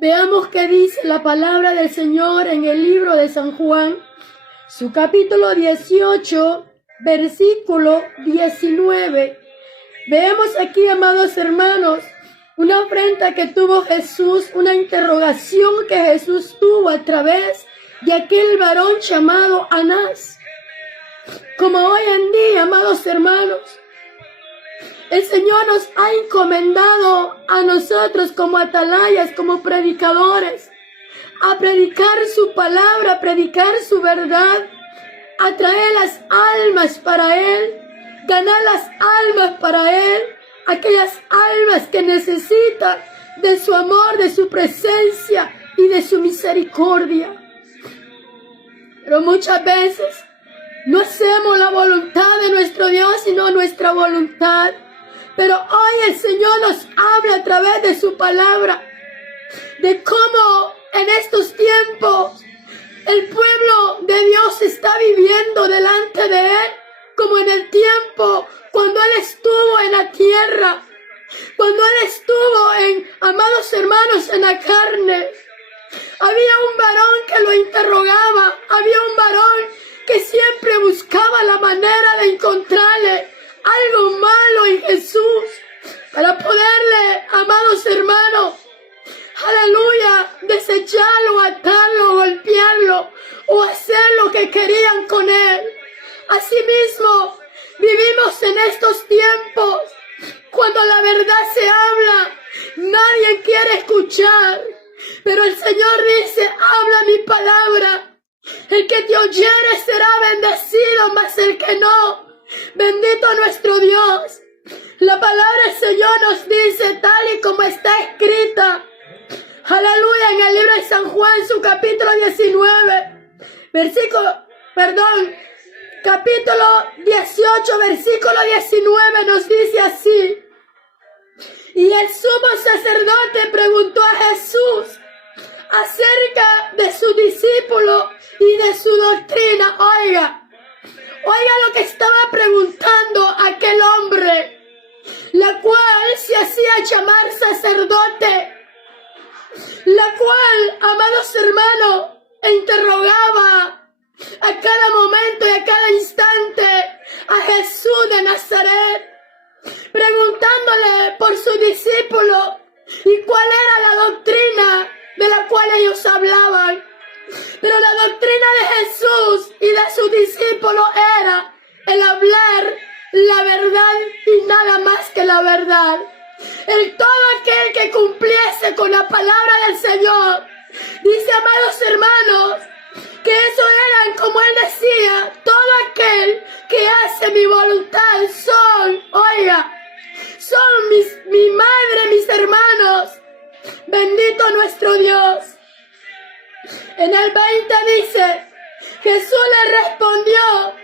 Veamos qué dice la palabra del Señor en el libro de San Juan, su capítulo 18, versículo 19. Veamos aquí, amados hermanos, una afrenta que tuvo Jesús, una interrogación que Jesús tuvo a través de aquel varón llamado Anás. Como hoy en día, amados hermanos, el Señor nos ha encomendado a nosotros como atalayas, como predicadores, a predicar su palabra, a predicar su verdad, a traer las almas para Él, ganar las almas para Él, aquellas almas que necesitan de su amor, de su presencia y de su misericordia. Pero muchas veces no hacemos la voluntad de nuestro Dios, sino nuestra voluntad. Pero hoy el Señor nos habla a través de su palabra, de cómo en estos tiempos el pueblo de Dios está viviendo delante de Él, como en el tiempo cuando Él estuvo en la tierra, cuando Él estuvo amados hermanos, en la carne. Había un varón que lo interrogaba, había un varón que siempre buscaba la manera de encontrarle algo malo en Jesús, para poderle, amados hermanos, aleluya, desecharlo, atarlo, golpearlo, o hacer lo que querían con él. Asimismo, vivimos en estos tiempos, cuando la verdad se habla, nadie quiere escuchar, pero el Señor dice, habla mi palabra, el que te oyere será bendecido, mas el que no, bendito nuestro Dios. La palabra del Señor nos dice tal y como está escrita, aleluya, en el libro de San Juan, su capítulo 19, capítulo 18, versículo 19 nos dice así: y el sumo sacerdote preguntó a Jesús acerca de su discípulo y de su doctrina. Oiga lo que estaba preguntando aquel hombre, la cual se hacía llamar sacerdote, la cual, amados hermanos, interrogaba a cada momento y a cada instante a Jesús de Nazaret, preguntándole por su discípulo y cuál era la doctrina de la cual ellos hablaban. Pero la doctrina de Jesús y de su discípulo era el hablar la verdad y nada más que la verdad. Todo aquel que cumpliese con la palabra del Señor, dice, amados hermanos, que eso eran, como él decía, todo aquel que hace mi voluntad son mi madre, mis hermanos. Bendito nuestro Dios. En el 20 dice, Jesús le respondió,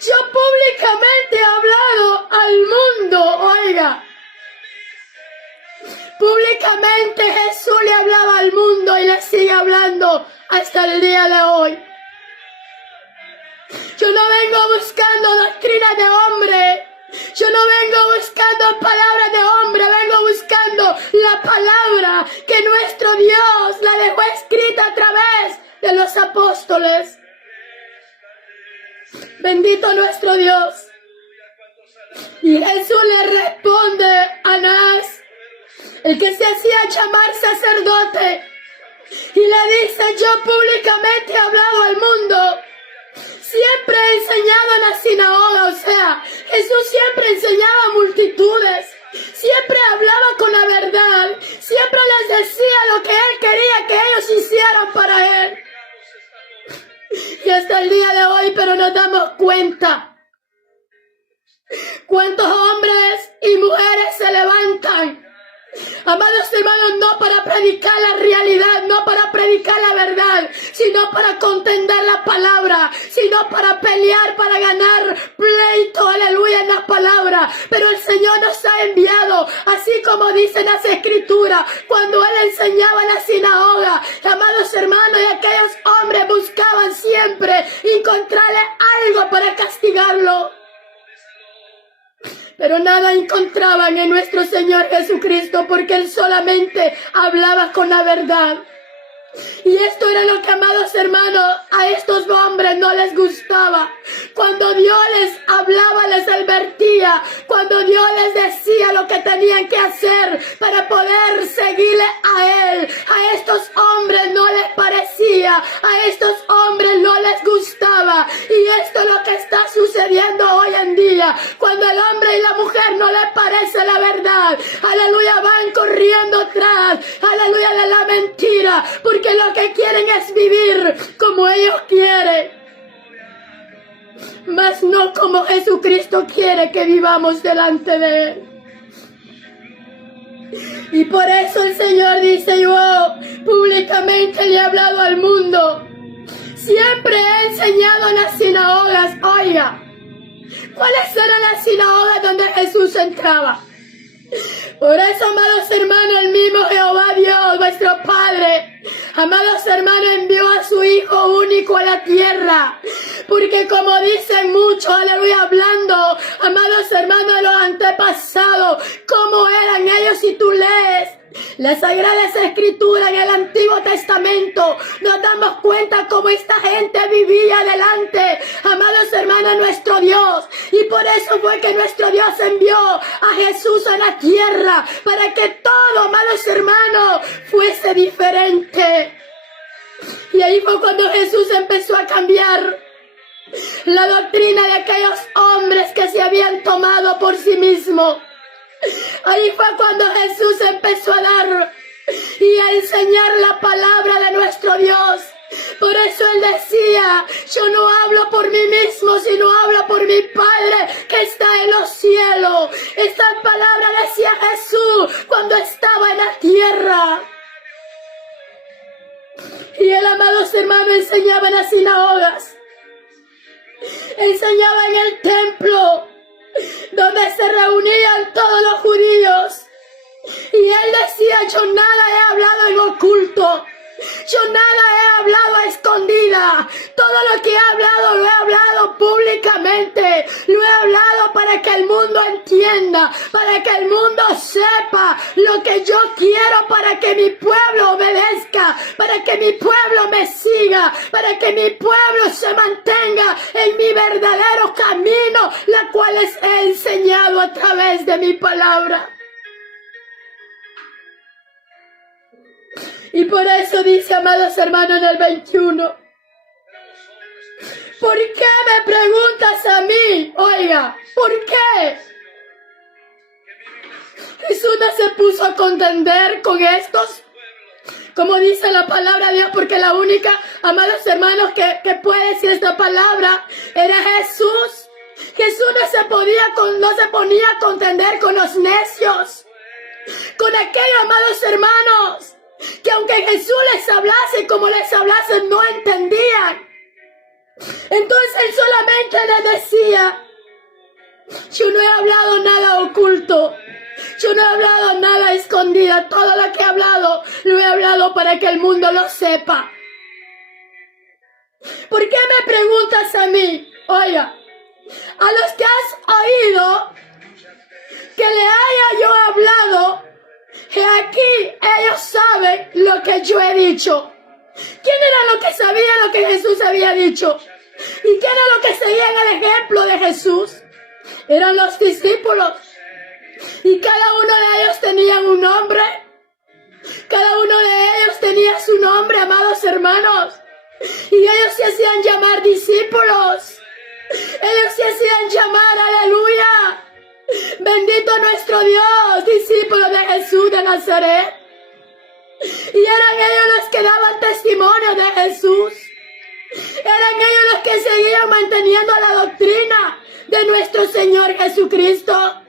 yo públicamente he hablado al mundo. Públicamente Jesús le hablaba al mundo y le sigue hablando hasta el día de hoy. Yo no vengo buscando doctrina de hombre. Yo no vengo buscando palabras de hombre, vengo buscando la palabra que nuestro Dios la dejó escrita a través de los apóstoles. Bendito nuestro Dios. Y Jesús le responde a Anás, el que se hacía llamar sacerdote, y le dice, yo públicamente he hablado al mundo. Siempre he enseñado en la sinagoga, Jesús siempre enseñaba a multitudes, siempre hablaba con la verdad, siempre les decía lo que Él quería que ellos hicieran para Él. Y hasta el día de hoy, pero nos damos cuenta cuántos hombres y mujeres se levantan, amados hermanos, no para predicar la realidad, no para predicar la verdad, sino para contender la palabra, sino para pelear, para ganar pleito, aleluya, en la palabra. Pero el Señor nos ha enviado, así como dicen las Escrituras, cuando Él enseñaba en la sinagoga, amados hermanos, y aquellos hombres buscaban siempre encontrarle algo para castigarlo. Pero nada encontraban en nuestro Señor Jesucristo porque Él solamente hablaba con la verdad. Y esto era lo que, amados hermanos, a estos hombres no les gustaba. Cuando Dios les hablaba, les advertía. Cuando Dios les decía lo que tenían que hacer para poder seguirle a Él. A estos hombres no les parecía. A estos hombres no les gustaba. Y esto es lo que está sucediendo hoy en día. Cuando el hombre y la mujer no les parece la verdad. Aleluya, van corriendo atrás. Aleluya, de la mentira. Porque lo que quieren es vivir como ellos quieren, mas no como Jesucristo quiere que vivamos delante de Él. Y por eso el Señor dice: yo públicamente le he hablado al mundo. Siempre he enseñado en las sinagogas. Oiga, ¿cuáles eran las sinagogas donde Jesús entraba? Por eso, amados hermanos, el mismo Jehová Dios, vuestro Padre, amados hermanos, envió a su Hijo único a la tierra. Porque como dicen muchos, aleluya, hablando, amados hermanos, de los antepasados, cómo eran ellos. Si tú lees las Sagradas Escrituras en el Antiguo Testamento, nos damos cuenta cómo esta gente vivía delante, amados hermanos, nuestro Dios. Y por eso fue que nuestro Dios envió a Jesús a la tierra, para que todo, amados hermanos, fuese diferente. Y ahí fue cuando Jesús empezó a cambiar la doctrina de aquellos hombres que se habían tomado por sí mismos. Ahí fue cuando Jesús empezó a dar y a enseñar la palabra de nuestro Dios. Por eso Él decía: yo no hablo por mí mismo, sino hablo por mi Padre que está en los cielos. Esta palabra decía Jesús cuando estaba en la tierra. Y Él, amados hermanos, enseñaba en las sinagogas, enseñaba en el templo, donde se reunían todos los judíos. Y Él decía: yo nada he hablado en oculto, yo nada he hablado a escondida. Todo lo que he hablado lo he hablado públicamente. Lo he hablado para que el mundo entienda, para que el mundo sepa lo que yo quiero, para que mi pueblo obedezca, para que mi pueblo me siga, para que mi pueblo se mantenga en mi verdadero camino, la cual les he enseñado a través de mi palabra. Y por eso dice, amados hermanos, en el 21, ¿por qué me preguntas a mí? Oiga, ¿por qué? Jesús no se puso a contender con estos, como dice la palabra de Dios, porque la única, amados hermanos, que puede decir esta palabra era Jesús. Jesús no se ponía a contender con los necios, con aquellos, amados hermanos, que aunque Jesús les hablase como les hablase, no entendían. Entonces Él solamente les decía: yo no he hablado nada oculto, yo no he hablado nada escondido. Todo lo que he hablado, lo he hablado para que el mundo lo sepa. ¿Por qué me preguntas a mí? Oiga, a los que has oído que le haya yo hablado, que aquí ellos saben lo que yo he dicho. ¿Quién era lo que sabía lo que Jesús había dicho? ¿Y quién era lo que seguían el ejemplo de Jesús? Eran los discípulos. Y cada uno de ellos tenía un nombre. Cada uno de ellos tenía su nombre, amados hermanos. Y ellos se hacían llamar discípulos. Ellos se hacían llamar, aleluya, bendito nuestro Dios, discípulos de Jesús de Nazaret. Y eran ellos los que daban testimonio de Jesús. Eran ellos los que seguían manteniendo la doctrina de nuestro Señor Jesucristo.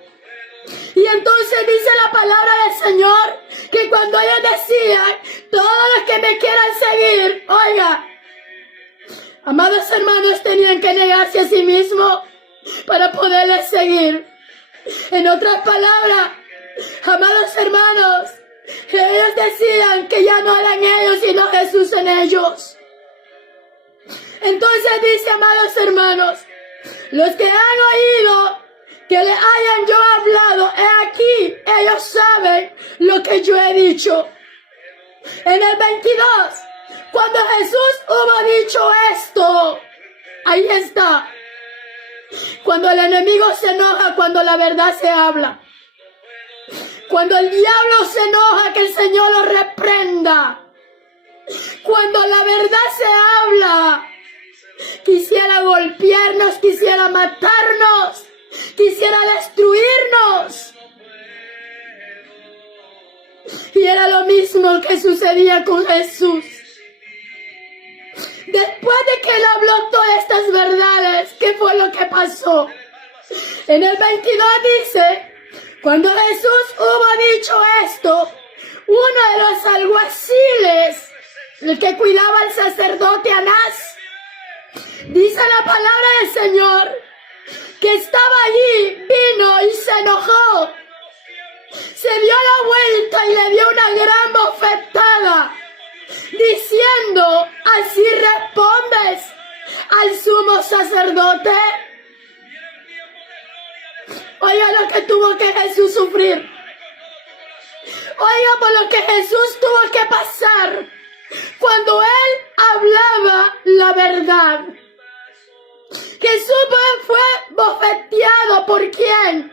Y entonces dice la palabra del Señor que cuando ellos decían: todos los que me quieran seguir, oiga, amados hermanos, tenían que negarse a sí mismos para poderles seguir. En otras palabras, amados hermanos, ellos decían que ya no eran ellos, sino Jesús en ellos. Entonces dice, amados hermanos, los que han oído que le hayan yo hablado, he aquí, ellos saben lo que yo he dicho. En el 22, cuando Jesús hubo dicho esto, ahí está. Cuando el enemigo se enoja, cuando la verdad se habla. Cuando el diablo se enoja, que el Señor lo reprenda. Cuando la verdad se habla, quisiera golpearnos, quisiera matarnos, quisiera destruirnos. Y era lo mismo que sucedía con Jesús. Después de que él habló todas estas verdades, ¿qué fue lo que pasó? En el 22 dice, cuando Jesús hubo dicho esto, uno de los alguaciles, el que cuidaba al sacerdote Anás, dice la palabra del Señor, que estaba allí, vino y se enojó. Se dio la vuelta y le dio una gran bofetada, diciendo, ¿así respondes al sumo sacerdote? Oiga lo que tuvo que Jesús sufrir. Oiga por lo que Jesús tuvo que pasar cuando él hablaba la verdad. Jesús fue bofeteado ¿por quién?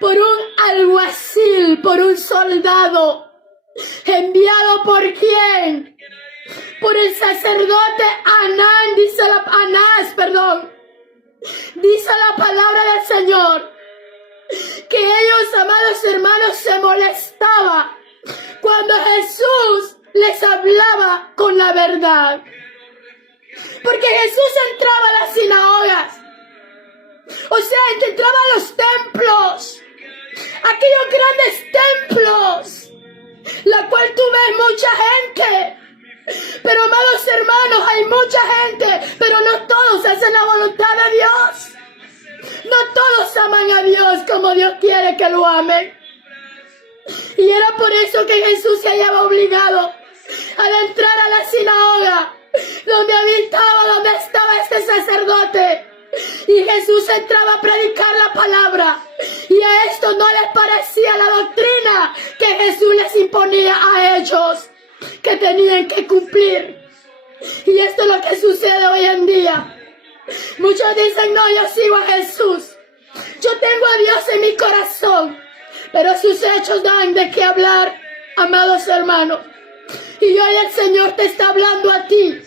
Por un alguacil, por un soldado. ¿Enviado por quién? Por el sacerdote Anás, dice la palabra del Señor, que ellos, amados hermanos, se molestaban cuando Jesús les hablaba con la verdad. Porque Jesús entraba a las sinagogas, o sea, entraba a los templos, aquellos grandes templos, la cual tú ves mucha gente. Pero amados hermanos, hay mucha gente, pero no todos hacen la voluntad de Dios. No todos aman a Dios como Dios quiere que lo amen. Y era por eso que Jesús se hallaba obligado al entrar a la sinagoga, donde estaba este sacerdote. Y Jesús entraba a predicar la palabra. Y a esto no les parecía la doctrina que Jesús les imponía a ellos, que tenían que cumplir. Y esto es lo que sucede hoy en día. Muchos dicen, no, yo sigo a Jesús, yo tengo a Dios en mi corazón, pero sus hechos dan de qué hablar, amados hermanos. Y hoy el Señor te está hablando a ti.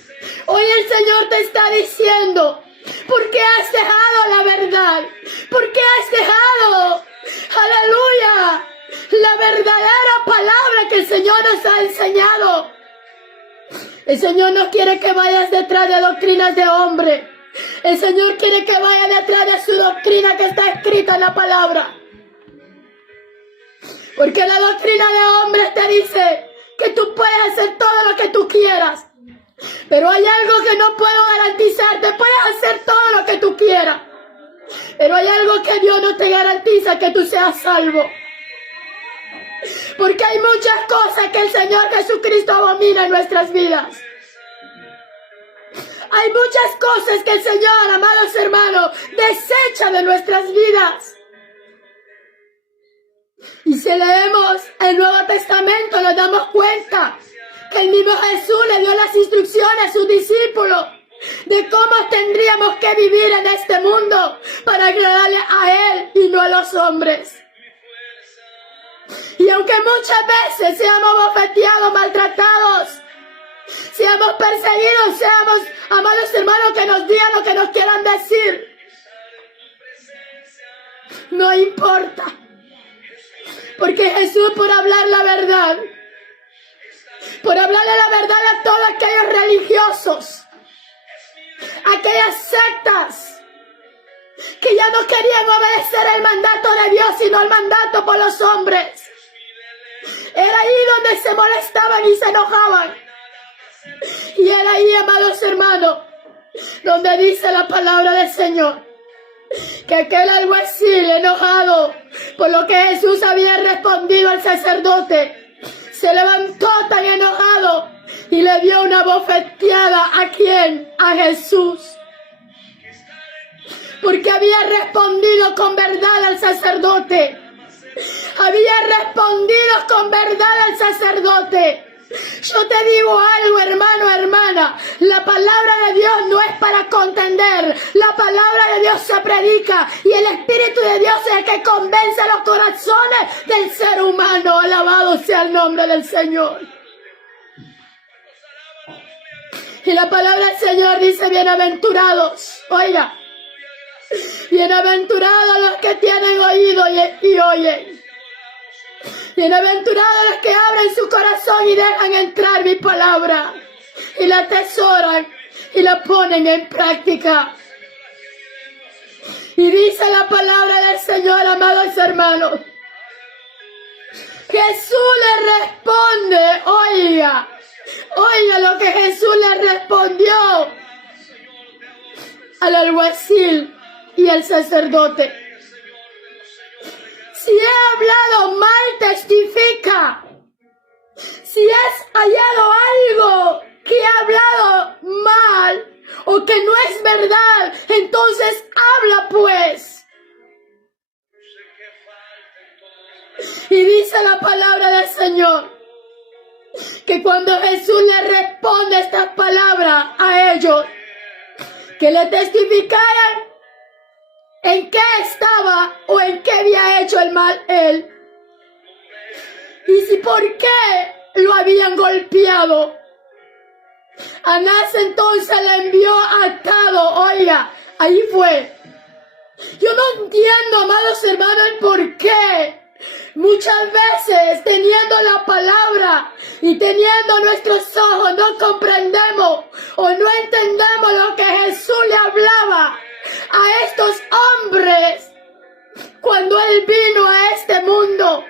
Hoy el Señor te está diciendo, ¿por qué has dejado la verdad? ¿Por qué has dejado, aleluya, la verdadera palabra que el Señor nos ha enseñado? El Señor no quiere que vayas detrás de doctrinas de hombre. El Señor quiere que vayas detrás de su doctrina que está escrita en la palabra. Porque la doctrina de hombres te dice que tú puedes hacer todo lo que tú quieras. Pero hay algo que no puedo garantizarte. Puedes hacer todo lo que tú quieras, pero hay algo que Dios no te garantiza, que tú seas salvo. Porque hay muchas cosas que el Señor Jesucristo abomina en nuestras vidas. Hay muchas cosas que el Señor, amados hermanos, desecha de nuestras vidas. Y si leemos el Nuevo Testamento, nos damos cuenta que el mismo Jesús le dio las instrucciones a sus discípulos de cómo tendríamos que vivir en este mundo para agradarle a Él y no a los hombres. Y aunque muchas veces seamos bofeteados, maltratados, seamos perseguidos, seamos, amados hermanos, que nos digan lo que nos quieran decir, no importa. Porque Jesús, por hablar la verdad, por hablarle la verdad a todos aquellos religiosos, aquellas sectas que ya no querían obedecer el mandato de Dios, sino el mandato por los hombres, era ahí donde se molestaban y se enojaban. Y era ahí, amados hermanos, donde dice la palabra del Señor, que aquel alguacil enojado por lo que Jesús había respondido al sacerdote, se levantó tan enojado y le dio una bofeteada. ¿A quién? A Jesús. porque había respondido con verdad al sacerdote. Había respondido con verdad al sacerdote. Yo te digo algo, hermano, hermana, la palabra de Dios no es para contender, la palabra de Dios se predica y el Espíritu de Dios es el que convence los corazones del ser humano. Alabado sea el nombre del Señor. Y la palabra del Señor dice: bienaventurados, oiga, bienaventurados los que tienen oído y oyen. Bienaventurados los que abren su corazón y dejan entrar mi palabra y la atesoran y la ponen en práctica. Y dice la palabra del Señor, amados hermanos, Jesús le responde, oiga lo que Jesús le respondió al alguacil y al sacerdote. Si he hablado mal, testifica. Si has hallado algo que he hablado mal o que no es verdad, entonces habla pues. Y dice la palabra del Señor que cuando Jesús le responde estas palabras a ellos, que le testificaran en qué estaba o en qué había hecho el mal él, y si por qué lo habían golpeado. Anás entonces le envió atado, oiga, ahí fue. Yo no entiendo, amados hermanos, el por qué. Muchas veces, teniendo la palabra y teniendo nuestros ojos, no comprendemos o no entendemos lo que Jesús le hablaba a estos hombres cuando Él vino a este mundo.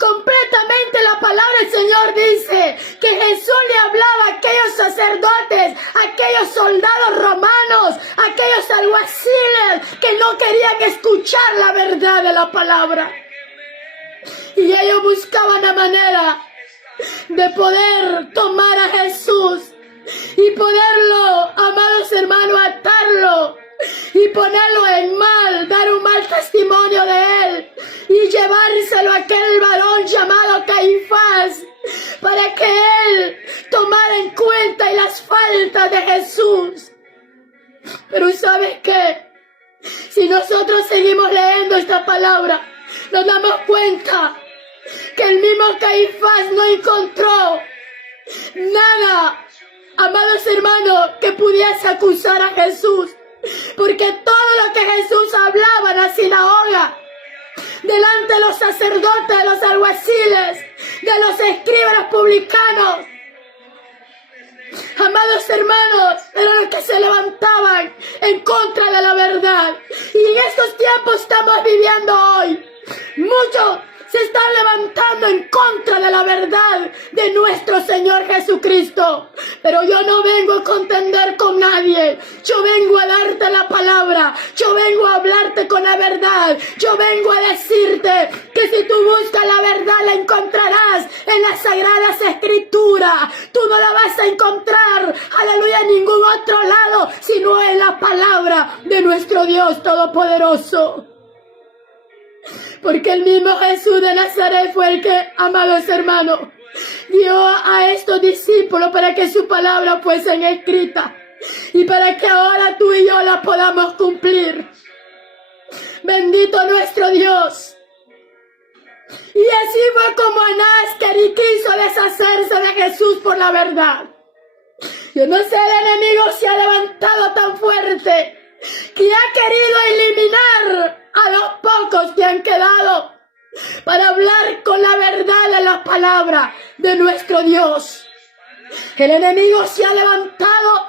Completamente la palabra del Señor dice que Jesús le hablaba a aquellos sacerdotes, a aquellos soldados romanos, a aquellos alguaciles que no querían escuchar la verdad de la palabra. Y ellos buscaban la manera de poder tomar a Jesús y poderlo, amados hermanos, atarlo y ponerlo en mal, dar un mal testimonio de él y llevárselo a aquel varón llamado Caifás para que él tomara en cuenta las faltas de Jesús. Pero ¿sabes qué? Si nosotros seguimos leyendo esta palabra, nos damos cuenta que el mismo Caifás no encontró nada, amados hermanos, que pudiese acusar a Jesús. Porque todo lo que Jesús hablaba en la sinagoga, delante de los sacerdotes, de los alguaciles, de los escribas, los publicanos, amados hermanos, eran los que se levantaban en contra de la verdad. Y en estos tiempos estamos viviendo hoy. Muchos se están levantando en contra de la verdad de nuestro Señor Jesucristo. Pero yo no vengo a contender con nadie. Yo vengo a darte la palabra. Yo vengo a hablarte con la verdad. Yo vengo a decirte que si tú buscas la verdad, la encontrarás en las Sagradas Escrituras. Tú no la vas a encontrar, aleluya, en ningún otro lado, sino en la palabra de nuestro Dios Todopoderoso. Porque el mismo Jesús de Nazaret fue el que, amados hermanos, dio a estos discípulos para que su palabra fuese escrita y para que ahora tú y yo la podamos cumplir. Bendito nuestro Dios. Y así fue como Anás que quiso deshacerse de Jesús por la verdad. Yo no sé, el enemigo se ha levantado tan fuerte que ha querido eliminar a los pocos que han quedado para hablar con la verdad de la palabra de nuestro Dios. El enemigo se ha levantado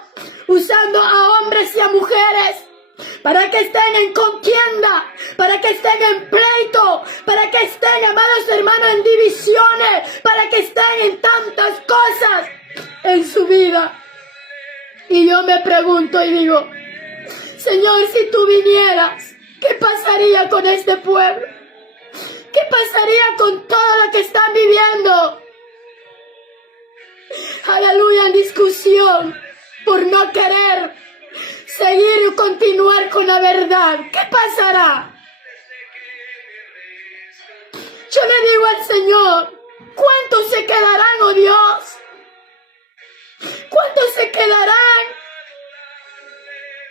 usando a hombres y a mujeres para que estén en contienda, para que estén en pleito, para que estén, amados hermanos, en divisiones, para que estén en tantas cosas en su vida. Y yo me pregunto y digo, Señor, si tú vinieras, ¿qué pasaría con este pueblo? ¿Qué pasaría con todo lo que están viviendo? Aleluya, en discusión por no querer seguir y continuar con la verdad, ¿qué pasará? Yo le digo al Señor, ¿cuántos se quedarán, oh Dios? ¿Cuántos se quedarán?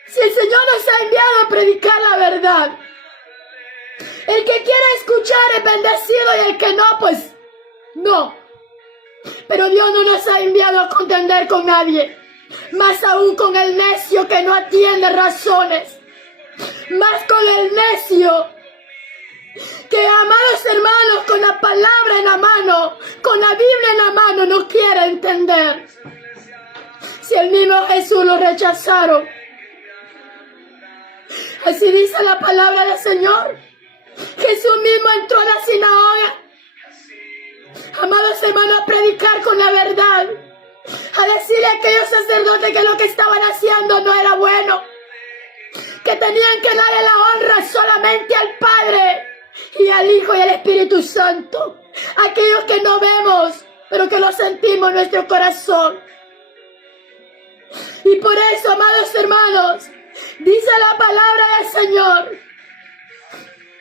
Si el Señor nos ha enviado a predicar la verdad. El que quiera escuchar es bendecido y el que no, pues no. Pero Dios no nos ha enviado a contender con nadie. Más aún con el necio que no atiende razones. Más con el necio que, amados hermanos, con la palabra en la mano, con la Biblia en la mano, no quiere entender. Si el mismo Jesús lo rechazaron. Así dice la palabra del Señor. Jesús mismo entró a la sinagoga, amados hermanos, a predicar con la verdad, a decirle a aquellos sacerdotes que lo que estaban haciendo no era bueno, que tenían que darle la honra solamente al Padre y al Hijo y al Espíritu Santo, aquellos que no vemos, pero que lo sentimos en nuestro corazón. Y por eso, amados hermanos, dice la palabra del Señor,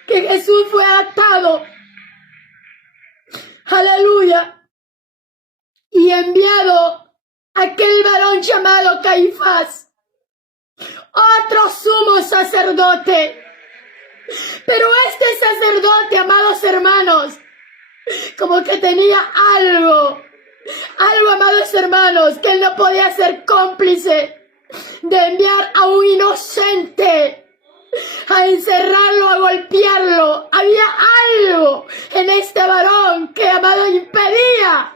que Jesús fue atado, aleluya, y enviado a aquel varón llamado Caifás, otro sumo sacerdote. Pero este sacerdote, amados hermanos, como que tenía algo, amados hermanos, que él no podía ser cómplice de enviar a un inocente a encerrarlo, a golpearlo. Había algo en este varón que, amado, impedía,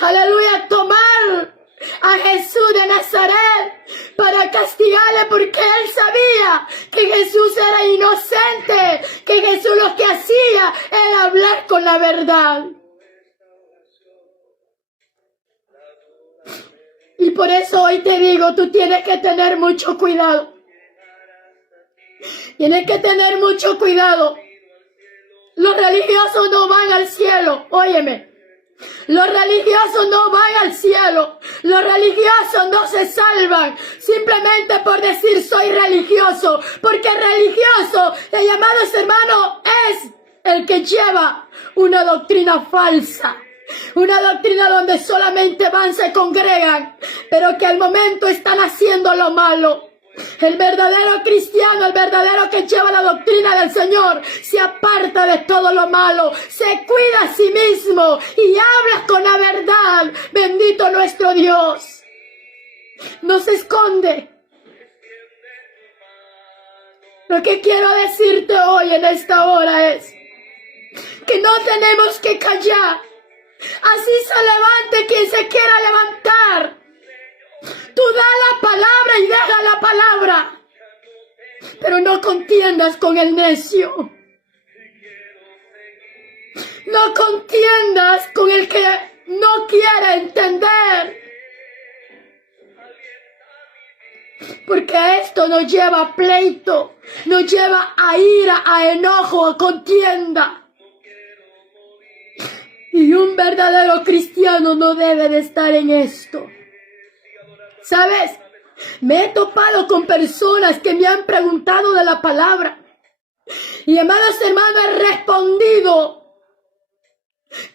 aleluya, tomar a Jesús de Nazaret para castigarle, porque él sabía que Jesús era inocente, que Jesús lo que hacía era hablar con la verdad. Y por eso hoy te digo, tú tienes que tener mucho cuidado. Tienes que tener mucho cuidado. Los religiosos no van al cielo, óyeme. Los religiosos no van al cielo. Los religiosos no se salvan simplemente por decir soy religioso. Porque religioso, llamados hermanos, es el que lleva una doctrina falsa. Una doctrina donde solamente van, se congregan, pero que al momento están haciendo lo malo. El verdadero cristiano, el verdadero que lleva la doctrina del Señor, se aparta de todo lo malo, se cuida a sí mismo y habla con la verdad. Bendito nuestro Dios. No se esconde. Lo que quiero decirte hoy en esta hora es que no tenemos que callar. Así se levante quien se quiera levantar. Tú da la palabra y deja la palabra. Pero no contiendas con el necio. No contiendas con el que no quiere entender. Porque esto nos lleva a pleito, nos lleva a ira, a enojo, a contienda. Y un verdadero cristiano no debe de estar en esto. ¿Sabes? Me he topado con personas que me han preguntado de la palabra. Y amados hermanos, he respondido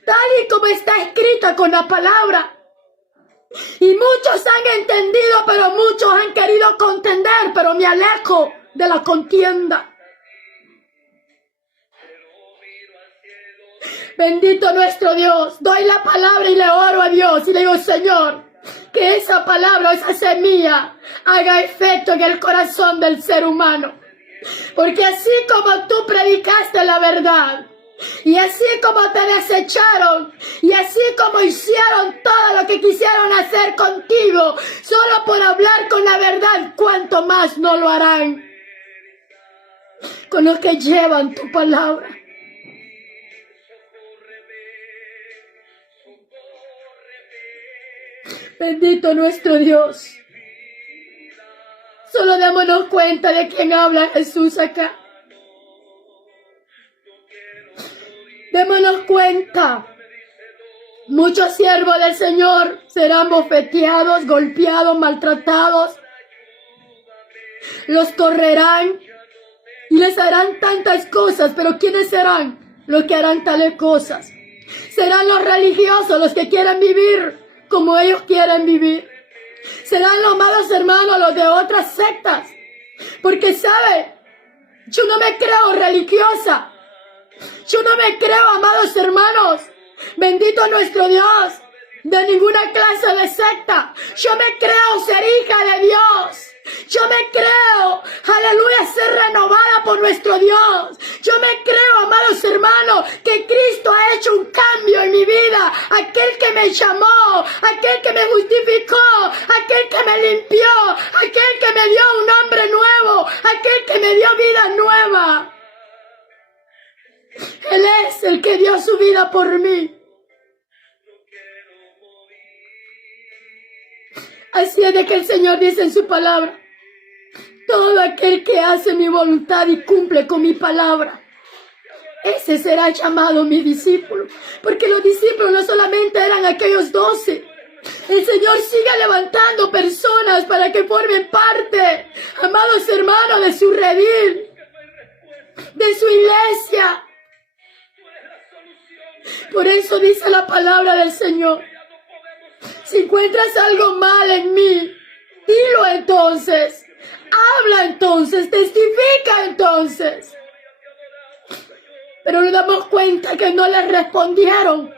tal y como está escrita con la palabra. Y muchos han entendido, pero muchos han querido contender, pero me alejo de la contienda. Bendito nuestro Dios. Doy la palabra y le oro a Dios y le digo, Señor, que esa palabra, esa semilla, haga efecto en el corazón del ser humano. Porque así como tú predicaste la verdad, y así como te desecharon, y así como hicieron todo lo que quisieron hacer contigo, solo por hablar con la verdad, ¿cuánto más no lo harán con los que llevan tu palabra? Bendito nuestro Dios. Solo démonos cuenta de quién habla Jesús acá. Démonos cuenta. Muchos siervos del Señor serán bofeteados, golpeados, maltratados. Los correrán y les harán tantas cosas, pero ¿quiénes serán los que harán tales cosas? Serán los religiosos los que quieran vivir como ellos quieren vivir. Serán los malos hermanos, los de otras sectas. Porque, ¿sabe? Yo no me creo religiosa. Yo no me creo, amados hermanos, bendito nuestro Dios, de ninguna clase de secta. Yo me creo ser hija de Dios. Yo me creo, aleluya, ser renovada por nuestro Dios. Yo me creo, amados hermanos, que Cristo ha hecho un cambio en mi vida. Aquel que me llamó, aquel que me justificó, aquel que me limpió, aquel que me dio un nombre nuevo, aquel que me dio vida nueva. Él es el que dio su vida por mí. Así es de que el Señor dice en su palabra: todo aquel que hace mi voluntad y cumple con mi palabra, ese será llamado mi discípulo. Porque los discípulos no solamente eran aquellos 12. El Señor sigue levantando personas para que formen parte, amados hermanos, de su redil, de su iglesia. Por eso dice la palabra del Señor: si encuentras algo mal en mí, dilo entonces, habla entonces, testifica entonces. Pero nos damos cuenta que no les respondieron,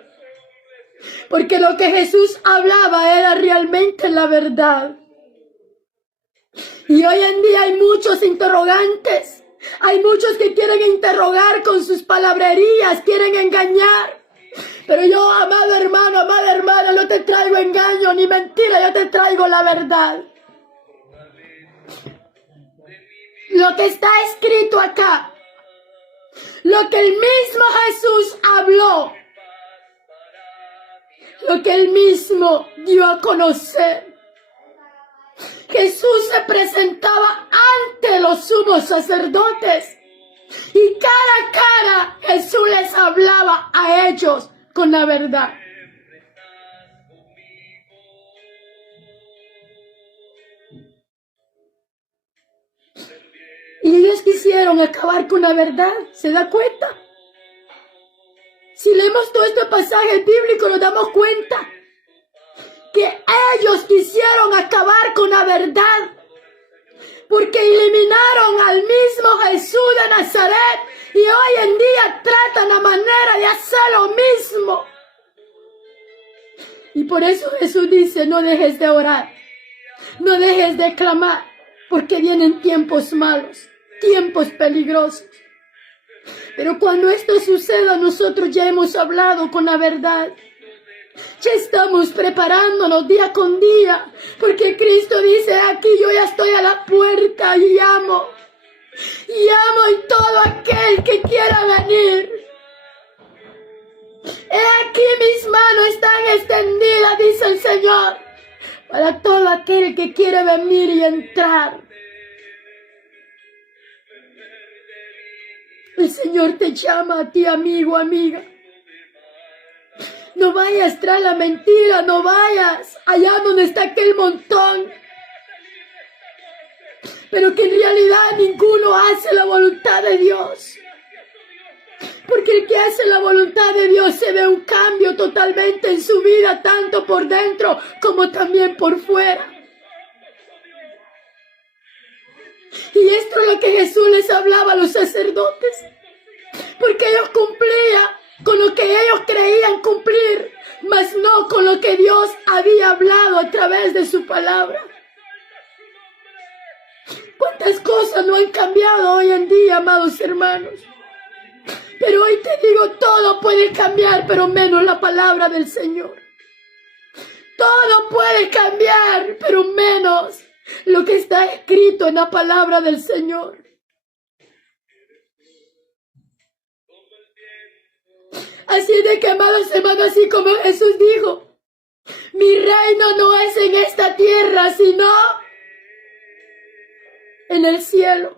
porque lo que Jesús hablaba era realmente la verdad. Y hoy en día hay muchos interrogantes, hay muchos que quieren interrogar con sus palabrerías, quieren engañar. Pero yo, amado hermano, amada hermana, no te traigo engaño ni mentira, yo te traigo la verdad. Lo que está escrito acá, lo que el mismo Jesús habló, lo que él mismo dio a conocer. Jesús se presentaba ante los sumos sacerdotes y cara a cara Jesús les hablaba a ellos con la verdad. Y ellos quisieron acabar con la verdad, ¿se da cuenta? Si leemos todo este pasaje bíblico nos damos cuenta que ellos quisieron acabar con la verdad, porque eliminaron al mismo Jesús de Nazaret y hoy en día tratan la manera de hacer lo mismo. Y por eso Jesús dice: no dejes de orar, no dejes de clamar, porque vienen tiempos malos, tiempos peligrosos. Pero cuando esto suceda, nosotros ya hemos hablado con la verdad. Ya estamos preparándonos día con día, porque Cristo dice: aquí yo ya estoy a la puerta y llamo. Llamo y todo aquel que quiera venir. He aquí mis manos están extendidas, dice el Señor, para todo aquel que quiere venir y entrar. El Señor te llama a ti, amigo, amiga. No vayas tras la mentira, no vayas allá donde está aquel montón. Pero que en realidad ninguno hace la voluntad de Dios. Porque el que hace la voluntad de Dios se ve un cambio totalmente en su vida, tanto por dentro como también por fuera. Y esto es lo que Jesús les hablaba a los sacerdotes, porque ellos cumplían con lo que ellos creían cumplir, mas no con lo que Dios había hablado a través de su palabra. ¿Cuántas cosas no han cambiado hoy en día, amados hermanos? Pero hoy te digo, todo puede cambiar, pero menos la palabra del Señor. Todo puede cambiar, pero menos lo que está escrito en la palabra del Señor. Así de que, amados hermanos, así como Jesús dijo: mi reino no es en esta tierra, sino en el cielo.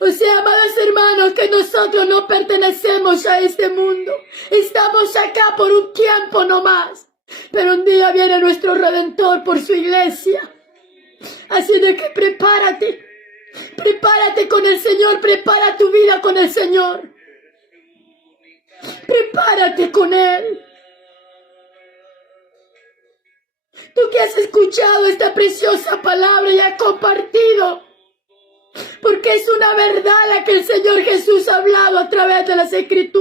O sea, amados hermanos, que nosotros no pertenecemos a este mundo. Estamos acá por un tiempo nomás. Pero un día viene nuestro Redentor por su iglesia. Así de que prepárate. Prepárate con el Señor. Prepara tu vida con el Señor. Prepárate con Él. Tú que has escuchado esta preciosa palabra y has compartido, porque es una verdad la que el Señor Jesús ha hablado a través de las Escrituras.